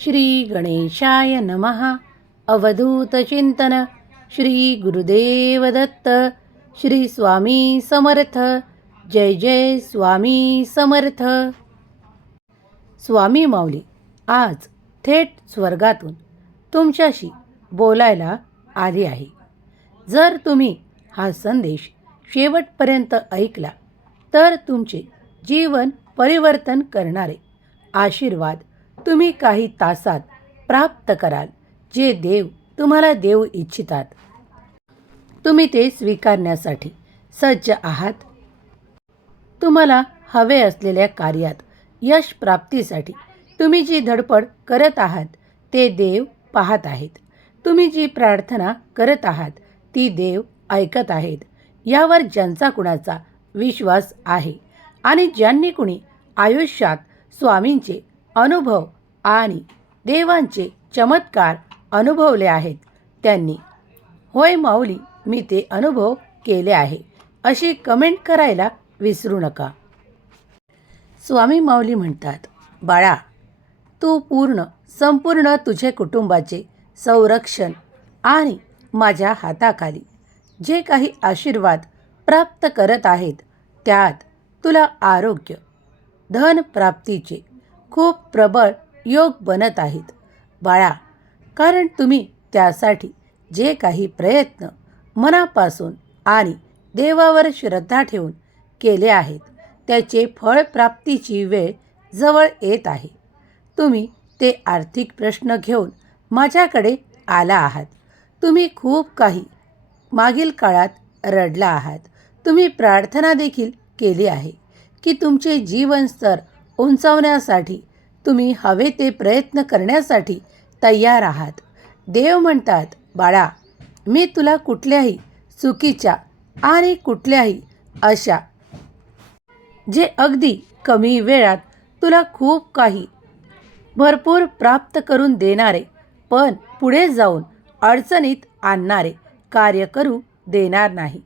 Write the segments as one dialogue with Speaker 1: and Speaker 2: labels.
Speaker 1: श्री गणेशाय नमः अवधूतचिंतन श्री गुरुदेव दत्त श्री स्वामी समर्थ. जय जय स्वामी समर्थ. स्वामी माऊली आज थेट स्वर्गातून तुमच्याशी बोलायला आली आहे. जर तुम्ही हा संदेश शेवटपर्यंत ऐकला तर तुमचे जीवन परिवर्तन करणारे आशीर्वाद तुम्ही काही तासात प्राप्त कराल जे देव तुम्हाला देऊ इच्छितात. तुम्ही ते स्वीकारण्यासाठी सज्ज आहात. तुम्हाला हवे असलेल्या कार्यात यश प्राप्तीसाठी तुम्ही जी धडपड करत आहात ते देव पाहत आहेत. तुम्ही जी प्रार्थना करत आहात ती देव ऐकत आहेत. यावर ज्यांचा कुणाचा विश्वास आहे आणि ज्यांनी कुणी आयुष्यात स्वामींचे अनुभव आणि देवांचे चमत्कार अनुभवले आहेत. त्यांनी होय माऊली मी ते अनुभव केले आहे. अशी कमेंट करायला विसरू नका. स्वामी माऊली म्हणतात बाळा तू पूर्ण संपूर्ण तुझे कुटुंबाचे संरक्षण आणि माझ्या हाताखाली जे काही आशीर्वाद प्राप्त करत आहेत त्यात तुला आरोग्य धन प्राप्तीचे खूप प्रबळ योग बनत आहेत. बाळा कारण तुम्ही त्यासाठी जे काही प्रयत्न मनापासून आणि देवावर श्रद्धा ठेवून केले आहेत त्याचे फळ प्राप्तीची वेळ जवळ येत आहे. तुम्ही ते आर्थिक प्रश्न घेऊन माझ्याकडे आला आहात. तुम्ही खूप काही मागील काळात रडला आहात. तुम्ही प्रार्थना देखील केली आहे की तुमचे जीवनस्तर उंचावण्यासाठी तुम्ही हवे ते प्रयत्न करण्यासाठी तयार आहात. देव म्हणतात बाळा मी तुला कुठल्याही चुकीच्या आणि कुठल्याही अशा जे अगदी कमी वेळात तुला खूप काही भरपूर प्राप्त करून देणारे पण पुढे जाऊन अडचणीत आणणारे कार्य करू देणार नाही.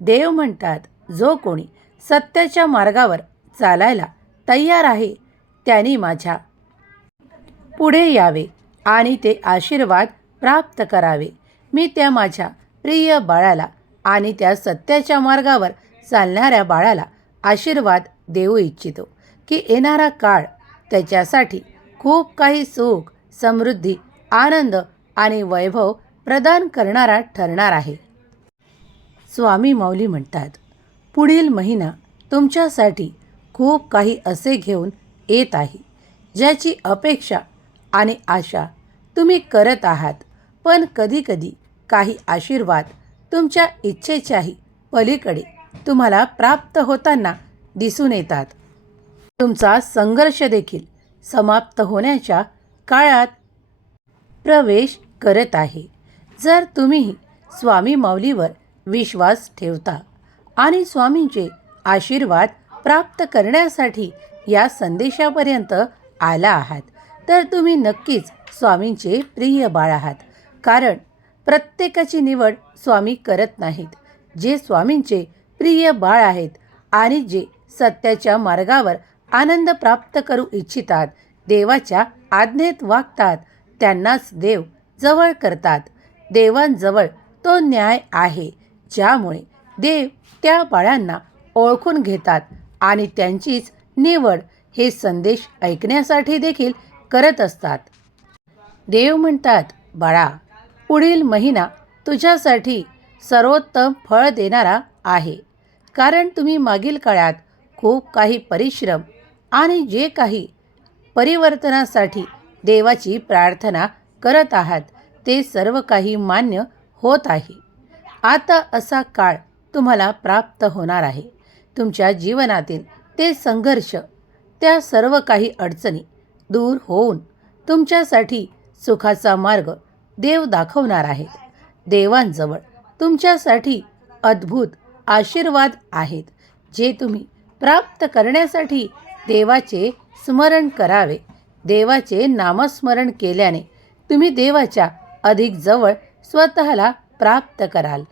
Speaker 1: देव म्हणतात जो कोणी सत्याच्या मार्गावर चालायला तयार आहे त्यांनी माझ्या पुढे यावे आणि ते आशीर्वाद प्राप्त करावे. मी त्या माझ्या प्रिय बाळाला आणि त्या सत्याच्या मार्गावर चालणाऱ्या बाळाला आशीर्वाद देऊ इच्छितो की येणारा काळ त्याच्यासाठी खूप काही सुख समृद्धी आनंद आणि वैभव प्रदान करणारा ठरणार आहे. स्वामी माऊली म्हणतात पुढील महिना तुमच्यासाठी खूप काही असे घेऊन येत आहे. ज्याची अपेक्षा आणि आशा तुम्ही करत आहात. पण कधीकधी काही आशीर्वाद तुमच्या इच्छेच्याही पलीकडे तुम्हाला प्राप्त होताना दिसून येतात. तुमचा संघर्ष देखील समाप्त होण्याच्या काळात प्रवेश करत आहे. जर तुम्हीही स्वामी माऊलीवर विश्वास ठेवता आणि स्वामींचे आशीर्वाद प्राप्त करण्यासाठी या संदेशापर्यंत आला आहात. तर तुम्ही नक्कीच स्वामींचे प्रिय बाळ आहात. कारण प्रत्येकाची निवड स्वामी करत नाहीत. जे स्वामींचे प्रिय बाळ आहेत आणि जे सत्याच्या मार्गावर आनंद प्राप्त करू इच्छितात देवाच्या आज्ञेत वागतात त्यांनाच देव जवळ करतात. देवांजवळ तो न्याय आहे ज्यामुळे देव त्या बाळांना ओळखून घेतात आणि त्यांचीच निवड हे संदेश ऐकण्यासाठी देखील करत असतात. देव म्हणतात बाळा पुढील महिना तुझ्यासाठी सर्वोत्तम फळ देणारा आहे. कारण तुम्ही मागील काळात खूप काही परिश्रम आणि जे काही परिवर्तनासाठी देवाची प्रार्थना करत आहात ते सर्व काही मान्य होत आहे. आता असा काळ तुम्हाला प्राप्त होणार आहे. तुमच्या जीवनातील ते संघर्ष त्या सर्व काही अडचणी दूर होऊन तुमच्यासाठी सुखाचा मार्ग देव दाखवणार आहेत. देवांजवळ तुमच्यासाठी अद्भुत आशीर्वाद आहेत जे तुम्ही प्राप्त करण्यासाठी देवाचे स्मरण करावे. देवाचे नामस्मरण केल्याने तुम्ही देवाच्या अधिक जवळ स्वतःला प्राप्त कराल.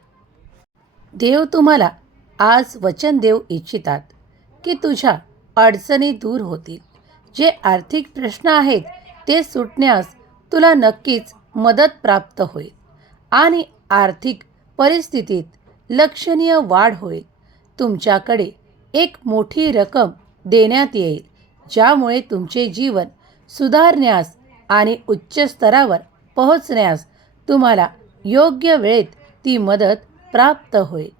Speaker 1: देव तुम्हाला आज वचन देऊ इच्छितात. की तुझ्या अडचणी दूर होतील. जे आर्थिक प्रश्न आहेत ते सुटण्यास तुला नक्कीच मदत प्राप्त होईल. आणि आर्थिक परिस्थितीत लक्षणीय वाढ होईल. तुमच्याकडे एक मोठी रक्कम देण्यात येईल ज्यामुळे तुमचे जीवन सुधारण्यास आणि उच्च स्तरावर पोहोचण्यास तुम्हाला योग्य वेळेत ती मदत प्राप्त होईल.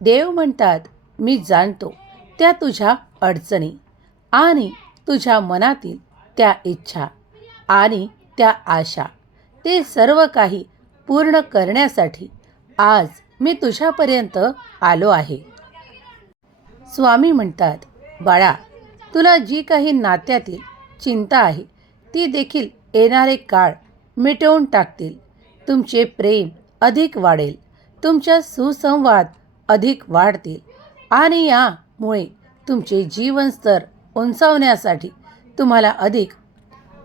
Speaker 1: देव म्हणतात मी जाणतो त्या तुझ्या अडचणी आणि तुझ्या मनातील त्या इच्छा आणि त्या आशा ते सर्व काही पूर्ण करण्यासाठी आज मी तुझ्यापर्यंत आलो आहे. स्वामी म्हणतात बाळा तुला जी काही नात्यातील चिंता आहे ती देखील येणारे काळ मिटवून टाकतील. तुमचे प्रेम अधिक वाढेल तुमच्या सुसंवाद अधिक वाढतील आणि या मुळे तुमचे जीवनस्तर उंचावण्यासाठी तुम्हाला अधिक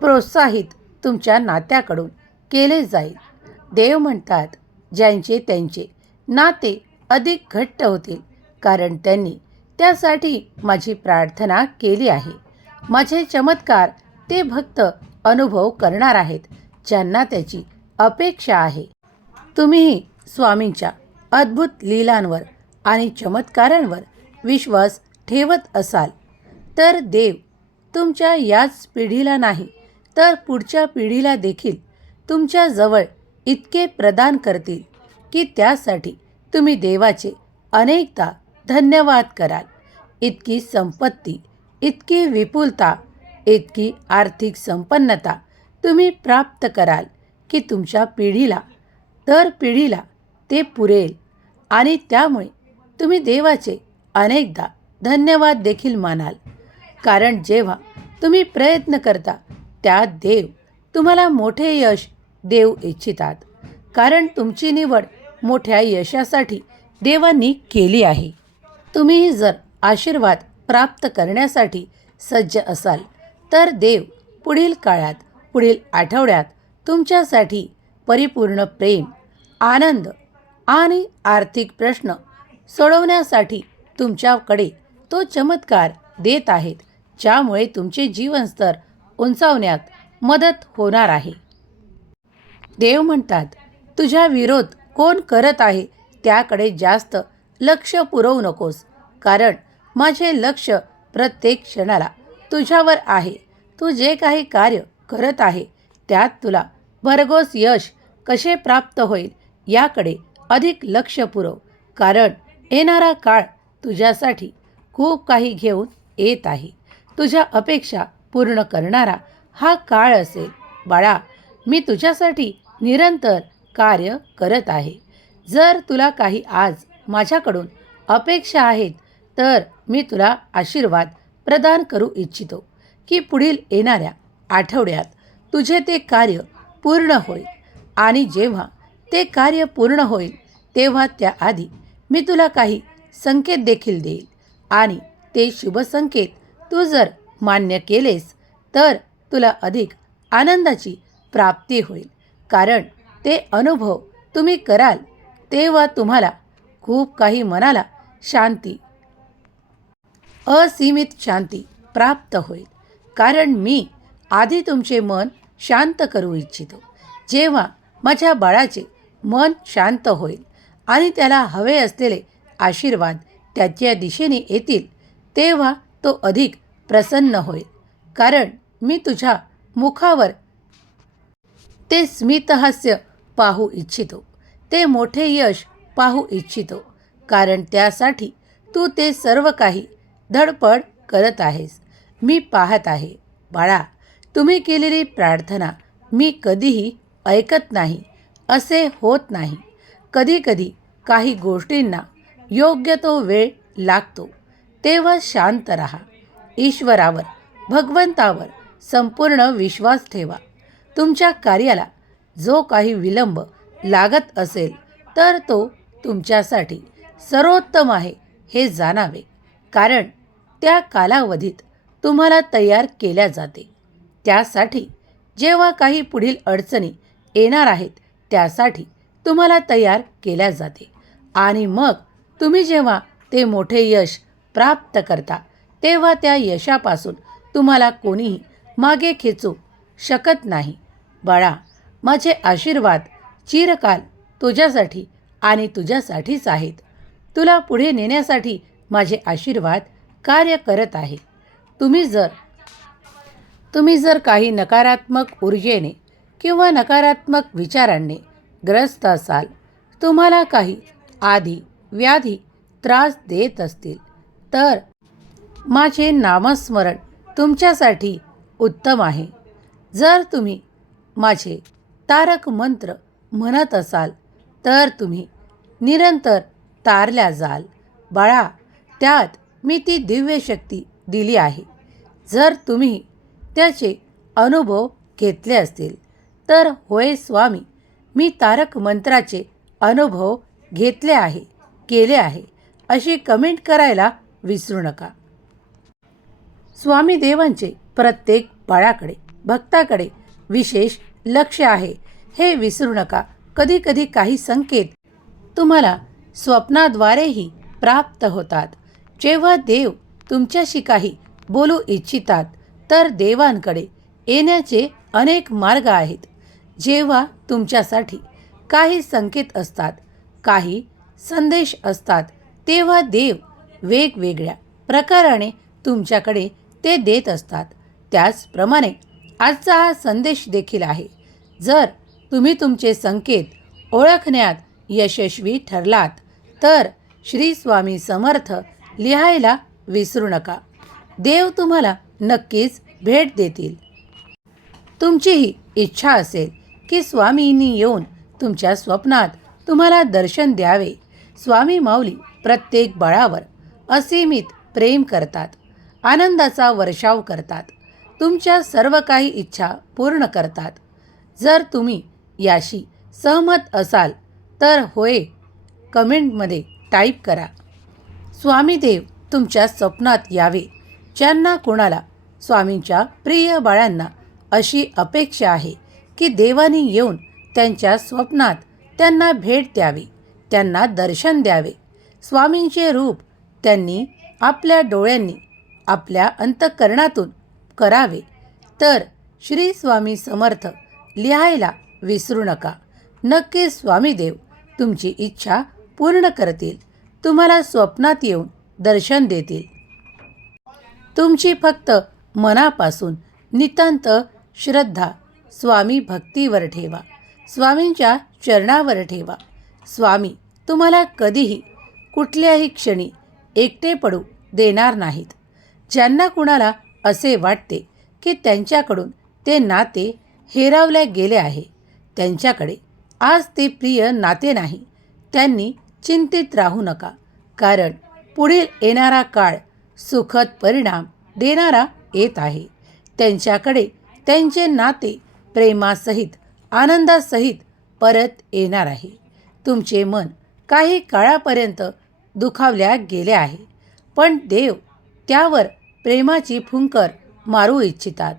Speaker 1: प्रोत्साहित तुमच्या नात्याकडून केले जाईल. देव म्हणतात ज्यांचे त्यांचे नाते अधिक घट्ट होतील कारण त्यांनी त्यासाठी माझी प्रार्थना केली आहे. माझे चमत्कार ते भक्त अनुभव करणार आहेत ज्यांना त्याची अपेक्षा आहे. तुम्हीही स्वामींच्या अद्भुत लीलांवर आणि चमत्कारांवर विश्वास ठेवत असाल तर देव तुमच्या याच पिढीला नाही तर पुढच्या पिढीला देखील तुमच्याजवळ इतके प्रदान करतील की त्यासाठी तुम्ही देवाचे अनेकदा धन्यवाद कराल. इतकी संपत्ती इतकी विपुलता इतकी आर्थिक संपन्नता तुम्ही प्राप्त कराल की तुमच्या पिढीला दर पिढीला ते पुरेल. आणि त्यामुळे तुम्ही देवाचे अनेकदा धन्यवाद देखील मानाल. कारण जेव्हा तुम्ही प्रयत्न करता त्या देव तुम्हाला मोठे यश देऊ इच्छितात. कारण तुमची निवड मोठ्या यशासाठी देवांनी केली आहे. तुम्ही जर आशीर्वाद प्राप्त करण्यासाठी सज्ज असाल तर देव पुढील काळात पुढील आठवड्यात तुमच्यासाठी परिपूर्ण प्रेम आनंद आणि आर्थिक प्रश्न सोडवण्यासाठी तुमच्याकडे तो चमत्कार देत आहेत ज्यामुळे तुमचे जीवनस्तर उंचावण्यात मदत होणार आहे. देव म्हणतात तुझ्या विरोध कोण करत आहे त्याकडे जास्त लक्ष पुरवू नकोस कारण माझे लक्ष प्रत्येक क्षणाला तुझ्यावर आहे. तू जे काही कार्य करत आहे त्यात तुला भरघोस यश कसे प्राप्त होईल याकडे अधिक लक्ष पुरव कारण येणारा काळ तुझ्यासाठी खूप काही घेऊन येत आहे. तुझ्या अपेक्षा पूर्ण करणारा हा काळ असेल. बाळा मी तुझ्यासाठी निरंतर कार्य करत आहे. जर तुला काही आज माझ्याकडून अपेक्षा आहेत तर मी तुला आशीर्वाद प्रदान करू इच्छितो की पुढील येणाऱ्या आठवड्यात तुझे ते कार्य पूर्ण होईल. आणि जेव्हा ते कार्य पूर्ण होईल तेव्हा त्याआधी मी तुला काही संकेत देखील देईल. आणि ते शुभ संकेत तू जर मान्य केलेस तर तुला अधिक आनंदाची प्राप्ती होईल. कारण ते अनुभव तुम्ही कराल तेव्हा तुम्हाला खूप काही मनाला शांती असीमित शांती प्राप्त होईल. कारण मी आधी तुमचे मन शांत करू इच्छितो. जेव्हा माझ्या बाळाचे मन शांत होईल आणि त्याला हवे असलेले आशीर्वाद त्याच्या दिशेने येतील तेव्हा तो अधिक प्रसन्न होईल. कारण मी तुझ्या मुखावर ते स्मितहास्य पाहू इच्छितो ते मोठे यश पाहू इच्छितो कारण त्यासाठी तू ते सर्व काही धडपड करत आहेस. मी पाहत आहे. बाळा तुम्ही केलेली प्रार्थना मी कधीही ऐकत नाही असे होत नाही. कधीकधी काही गोष्टींना योग्य तो वेळ लागतो. तेव्हा शांत राहा. ईश्वरावर भगवंतावर संपूर्ण विश्वास ठेवा. तुमच्या कार्याला जो काही विलंब लागत असेल तर तो तुमच्यासाठी सर्वोत्तम आहे हे जाणावे. कारण त्या कालावधीत तुम्हाला तयार केल्या जाते. त्यासाठी जेव्हा काही पुढील अडचणी येणार आहेत त्यासाठी तुम्हाला तयार केल्या जाते. आणि मग तुम्ही जेव्हा ते मोठे यश प्राप्त करता तेव्हा त्या यशापासून तुम्हाला कोणीही मागे खेचू शकत नाही. बाळा माझे आशीर्वाद चिरकाल तुझ्यासाठी आणि तुझ्यासाठीच आहेत. तुला पुढे नेण्यासाठी माझे आशीर्वाद कार्य करत आहे. तुम्ही जर तुम्ही जर काही नकारात्मक ऊर्जेने किंवा नकारात्मक विचारांनी ग्रस्त असाल तुम्हाला काही आधी व्याधी त्रास देत असतील. तर माझे नामस्मरण तुमच्यासाठी उत्तम आहे. जर तुम्ही माझे तारक मंत्र म्हणत असाल तर तुम्ही निरंतर तारल्या जाल. बाळा त्यात मी ती दिव्य शक्ती दिली आहे. जर तुम्ही त्याचे अनुभव घेतले असतील तर होय स्वामी मी तारक मंत्राचे अनुभव घेतले आहे. केले आहे. अशी कमेंट करायला विसरू नका. स्वामी देवांचे प्रत्येक बाळाकडे भक्ताकडे विशेष लक्ष आहे. हे विसरू नका. कधीकधी काही संकेत तुम्हाला स्वप्नाद्वारेही प्राप्त होतात. जेव्हा देव तुमच्याशी काही बोलू इच्छितात तर देवांकडे येण्याचे अनेक मार्ग आहेत. जेव्हा तुमच्यासाठी काही संकेत असतात काही संदेश असतात. तेव्हा देव वेगवेगळ्या प्रकाराने तुमच्याकडे ते देत असतात. त्याचप्रमाणे आजचा हा संदेश देखील आहे. जर तुम्ही तुमचे संकेत ओळखण्यात यशस्वी ठरलात तर श्री स्वामी समर्थ लिहायला विसरू नका. देव तुम्हाला नक्कीच भेट देतील. तुमचीही इच्छा असेल की स्वामींनी येऊन तुमच्या स्वप्नात तुम्हाला दर्शन द्यावे. स्वामी माऊली प्रत्येक बाळावर असीमित प्रेम करतात आनंदाचा वर्षाव करतात तुमच्या सर्व काही इच्छा पूर्ण करतात. जर तुम्ही याशी सहमत असाल तर होय कमेंटमध्ये टाईप करा. स्वामीदेव तुमच्या स्वप्नात यावे ज्यांना कुणाला स्वामींच्या प्रिय बाळांना अशी अपेक्षा आहे की देवानी येऊन त्यांच्या स्वप्नात त्यांना भेट द्यावी. त्यांना दर्शन द्यावे. स्वामींचे रूप त्यांनी आपल्या डोळ्यांनी आपल्या अंतःकरणातून करावे. तर श्री स्वामी समर्थ लिहायला विसरू नका. नक्की स्वामीदेव तुमची इच्छा पूर्ण करतील. तुम्हाला स्वप्नात येऊन दर्शन देतील. तुमची फक्त मनापासून नितांत श्रद्धा स्वामी भक्तीवर ठेवा. स्वामींच्या चरणावर ठेवा. स्वामी तुम्हाला कधीही कुठल्याही क्षणी एकटे पडू देणार नाहीत. ज्यांना कुणाला असे वाटते की त्यांच्याकडून ते नाते हेरावले गेले आहे त्यांच्याकडे आज ते प्रिय नाते नाही त्यांनी चिंतित राहू नका. कारण पुढील येणारा काळ सुखद परिणाम देणारा येत आहे. त्यांच्याकडे त्यांचे नाते प्रेमासहित आनंदासहित परत येणार आहे. तुमचे मन काही काळापर्यंत दुखावल्या गेले आहे. पण देव त्यावर प्रेमाची फुंकर मारू इच्छितात.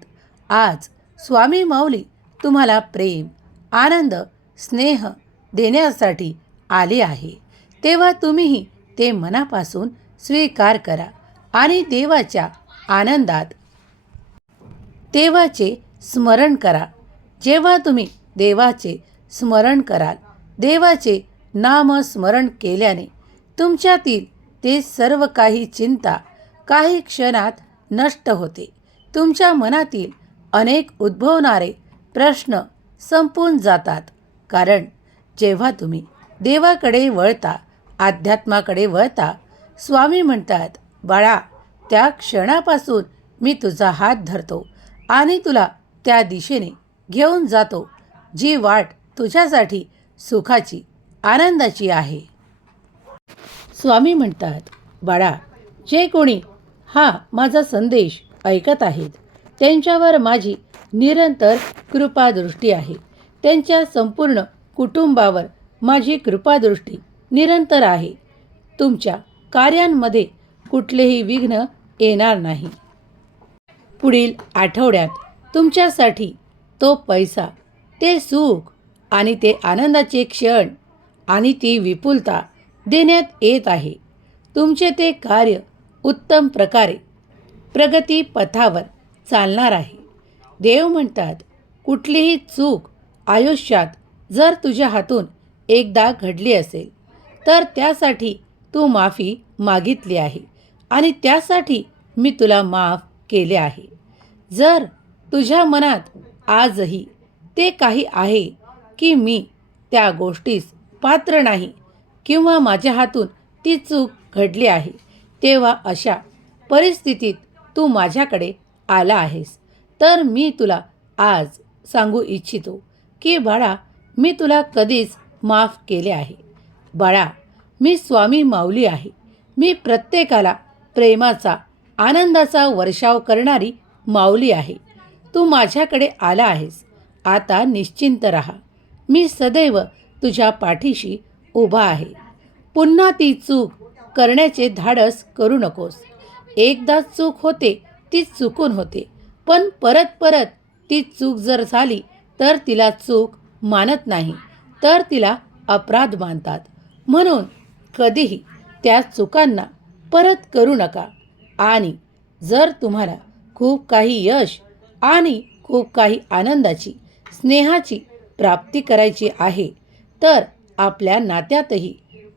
Speaker 1: आज स्वामी माऊली तुम्हाला प्रेम आनंद स्नेह देण्यासाठी आले आहे. तेव्हा तुम्हीही ते मनापासून स्वीकार करा आणि देवाच्या आनंदात देवाचे स्मरण करा. जेव्हा तुम्ही देवाचे स्मरण कराल देवाचे नामस्मरण केल्याने तुमच्यातील ते सर्व काही चिंता काही क्षणात नष्ट होते. तुमच्या मनातील अनेक उद्भवणारे प्रश्न संपून जातात. कारण जेव्हा तुम्ही देवाकडे वळता अध्यात्माकडे वळता स्वामी म्हणतात बाळा त्या क्षणापासून मी तुझा हात धरतो आणि तुला त्या दिशेने घेऊन जातो. जी वाट तुझ्यासाठी सुखाची आनंदाची आहे. स्वामी म्हणतात बाळा जे कोणी हा माझा संदेश ऐकत आहेत त्यांच्यावर माझी निरंतर कृपादृष्टी आहे. त्यांच्या संपूर्ण कुटुंबावर माझी कृपादृष्टी निरंतर आहे. तुमच्या कार्यांमध्ये कुठलेही विघ्न येणार नाही. पुढील आठवड्यात तुमच्यासाठी तो पैसा ते सुख आणि ते आनंदाचे क्षण आणि ती विपुलता देण्यात येत आहे. तुमचे ते कार्य उत्तम प्रकारे प्रगती पथावर चालणार आहे. देव म्हणतात कुठलीही चूक आयुष्यात जर तुझ्या हातून एकदा घडली असेल तर त्यासाठी तू माफी मागितली आहे आणि त्यासाठी मी तुला माफ केले आहे. जर तुझ्या मनात आजही ते काही आहे की मी त्या गोष्टीस पात्र नाही किंवा माझ्या हातून ती चूक घडली आहे तेव्हा अशा परिस्थितीत तू माझ्याकडे आला आहेस. तर मी तुला आज सांगू इच्छितो की बाळा मी तुला कधीच माफ केले आहे. बाळा मी स्वामी माऊली आहे. मी प्रत्येकाला प्रेमाचा आनंदाचा वर्षाव करणारी माऊली आहे. तू माझ्याकडे आला आहेस. आता निश्चिंत रहा. मी सदैव तुझ्या पाठीशी उभा आहे. पुन्हा ती चूक करण्याचे धाडस करू नकोस. एकदा चूक होते ती चुकून होते. पण परत परत ती चूक जर झाली तर तिला चूक मानत नाही तर तिला अपराध मानतात. म्हणून कधीही त्या चुकांना परत करू नका. आणि जर तुम्हाला खूप काही यश आणि खूप काही आनंदाची स्नेहाची प्राप्ती करायची आहे तर आपल्या नात्यातही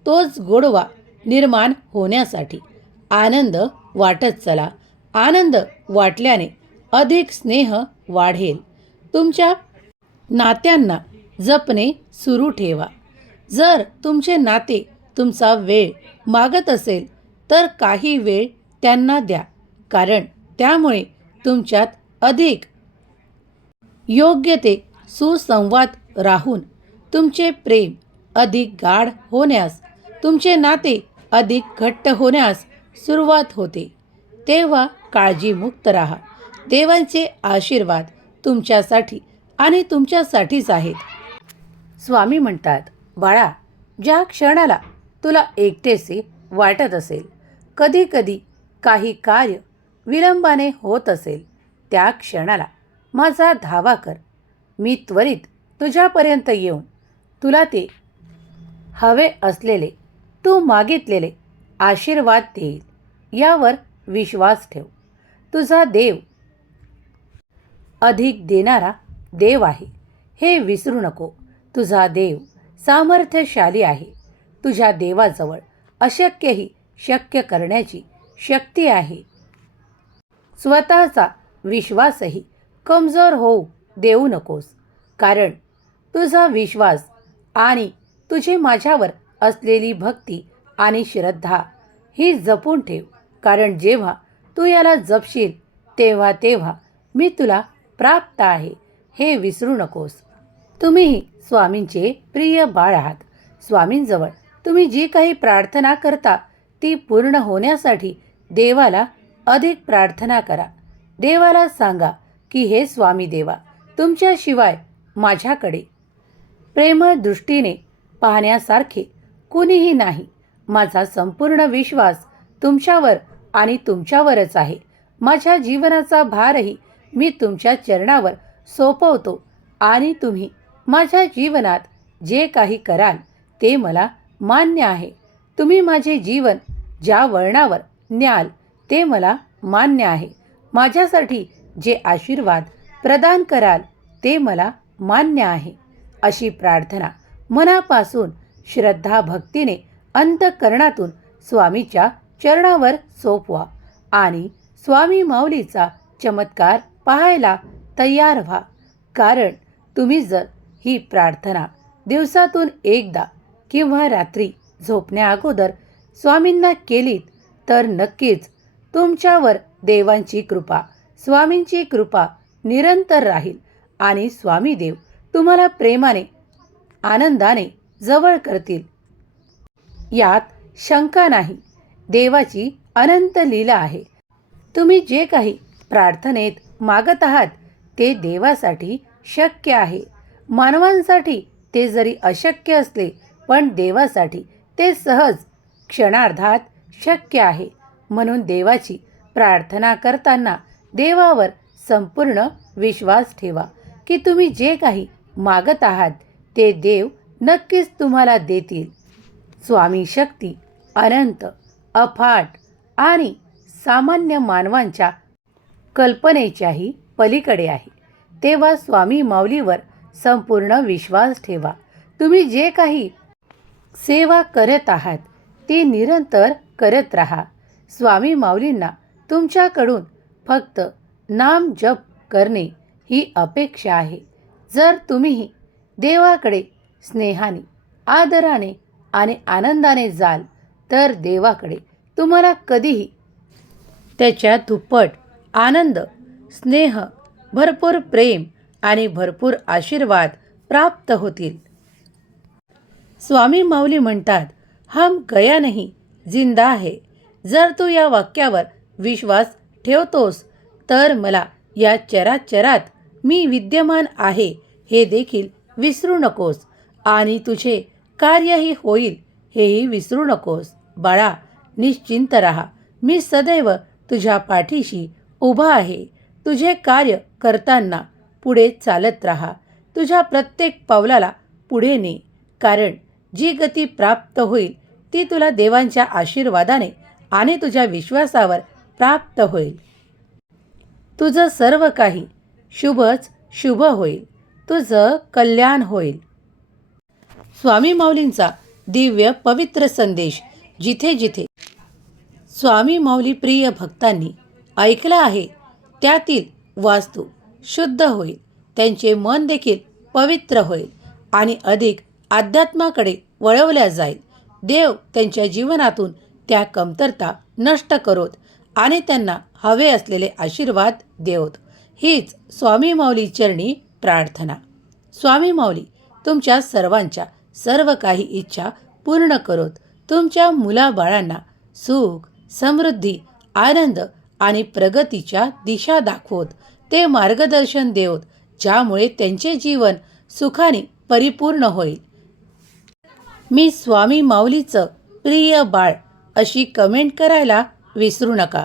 Speaker 1: तोच गोडवा निर्माण होण्यासाठी आनंद वाटत चला. आनंद वाटल्याने अधिक स्नेह वाढेल. तुमच्या नात्यांना जपणे सुरू ठेवा. जर तुमचे नाते तुमचा वेळ मागत असेल तर काही वेळ त्यांना द्या कारण त्यामुळे तुमच्यात अधिक योग्य ते सुसंवाद राहून तुमचे प्रेम अधिक गाढ होण्यास तुमचे नाते अधिक घट्ट होण्यास सुरुवात होते. तेव्हा काळजीमुक्त राहा. देवांचे आशीर्वाद तुमच्यासाठी आणि तुमच्यासाठीच आहेत. स्वामी म्हणतात बाळा ज्या क्षणाला तुला एकटेसे वाटत असेल कधी कधी काही कार्य विलंबाने होत असेल त्या क्षणाला माझा धावा कर. मी त्वरित तुझ्यापर्यंत येऊन तुला ते हवे असलेले तू मागितलेले आशीर्वाद देईल यावर विश्वास ठेव. तुझा देव अधिक देणारा देव आहे. हे विसरू नको. तुझा देव सामर्थ्यशाली आहे. तुझ्या देवाजवळ अशक्यही शक्य करण्याची शक्ती आहे. स्वतःचा विश्वासही कमजोर होऊ देऊ नकोस. कारण तुझा विश्वास आणि तुझी माझ्यावर असलेली भक्ती आणि श्रद्धा ही जपून ठेव. कारण जेव्हा तू याला जपशील तेव्हा तेव्हा मी तुला प्राप्त आहे हे विसरू नकोस. तुम्हीही स्वामींचे प्रिय बाळ आहात. स्वामींजवळ तुम्ही जी काही प्रार्थना करता ती पूर्ण होण्यासाठी देवाला अधिक प्रार्थना करा. देवाला सांगा की हे स्वामी देवा तुमच्याशिवाय माझ्याकडे प्रेमळ दृष्टीने पाहण्यासारखे कुणीही नाही. माझा संपूर्ण विश्वास तुमच्यावर आणि तुमच्यावरच आहे. माझ्या जीवनाचा भारही मी तुमच्या चरणावर सोपवतो आणि तुम्ही माझ्या जीवनात जे काही कराल ते मला मान्य आहे. तुम्ही माझे जीवन ज्या वळणावर न्याल ते मला मान्य आहे. माझ्यासाठी जे आशीर्वाद प्रदान कराल ते मला मान्य आहे. अशी प्रार्थना मनापासून श्रद्धा भक्तीने अंतकरणातून स्वामीच्या चरणावर सोपवा आणि स्वामी माऊलीचा चमत्कार पाहायला तयार व्हा. कारण तुम्ही जर ही प्रार्थना दिवसातून एकदा किंवा रात्री झोपण्याअगोदर स्वामींना केलीत तर नक्कीच तुमच्यावर देवांची कृपा स्वामींची कृपा निरंतर राहील. आणि स्वामी देव तुम्हाला प्रेमाने आनंदाने जवळ करतील. यात शंका नाही. देवाची अनंत लीला आहे. तुम्ही जे काही प्रार्थनेत मागत आहात ते देवासाठी शक्य आहे. मानवांसाठी ते जरी अशक्य असले पण देवासाठी ते सहज क्षणार्धात शक्य आहे. म्हणून देवाची प्रार्थना करताना देवावर संपूर्ण विश्वास ठेवा की तुम्ही जे काही मागत आहात ते देव नक्कीच तुम्हाला देतील. स्वामी शक्ती अनंत अफाट आणि सामान्य मानवांच्या कल्पनेच्याही पलीकडे आहे. तेव्हा स्वामी माऊलीवर संपूर्ण विश्वास ठेवा. तुम्ही जे काही सेवा करत आहात ती निरंतर करत राहा. स्वामी माऊलींना तुमच्याकडून फक्त नाम जप करणे ही अपेक्षा आहे. जर तुम्ही देवाकडे स्नेहाने आदराने आणि आनंदाने जाल तर देवाकडे तुम्हाला कधीही त्याच्या दुप्पट आनंद स्नेह भरपूर प्रेम आणि भरपूर आशीर्वाद प्राप्त होतील. स्वामी माऊली म्हणतात हम गया नाही जिंदा आहे जर तू या वाक्यावर विश्वास ठेवतोस तर मला या चराचरात मी विद्यमान आहे हे देखील विसरू नकोस. आणि तुझे कार्यही होईल हेही विसरू नकोस. बाळा निश्चिंत राहा. मी सदैव तुझ्या पाठीशी उभा आहे. तुझे कार्य करताना पुढे चालत राहा. तुझ्या प्रत्येक पावलाला पुढे ने. कारण जी गती प्राप्त होईल ती तुला देवांच्या आशीर्वादाने आणि तुझ्या विश्वासावर प्राप्त होईल. तुझं सर्व काही शुभच शुभ होईल. तुझं कल्याण होईल. स्वामी माऊलींचा दिव्य पवित्र संदेश जिथे जिथे स्वामी माऊली प्रिय भक्तांनी ऐकला आहे त्यातील वास्तू शुद्ध होईल. त्यांचे मन देखील पवित्र होईल आणि अधिक अध्यात्माकडे वळवल्या जाईल. देव त्यांच्या जीवनातून त्या कमतरता नष्ट करोत आणि त्यांना हवे असलेले आशीर्वाद देवत. हीच स्वामी माऊली चरणी प्रार्थना. स्वामी माऊली तुमच्या सर्वांच्या सर्व काही इच्छा पूर्ण करोत. तुमच्या मुलाबाळांना सुख समृद्धी आनंद आणि प्रगतीच्या दिशा दाखवत. ते मार्गदर्शन देवत ज्यामुळे त्यांचे जीवन सुखाने परिपूर्ण होईल. मी स्वामी माऊलीचं प्रिय बाळ अशी कमेंट करायला विसरू नका.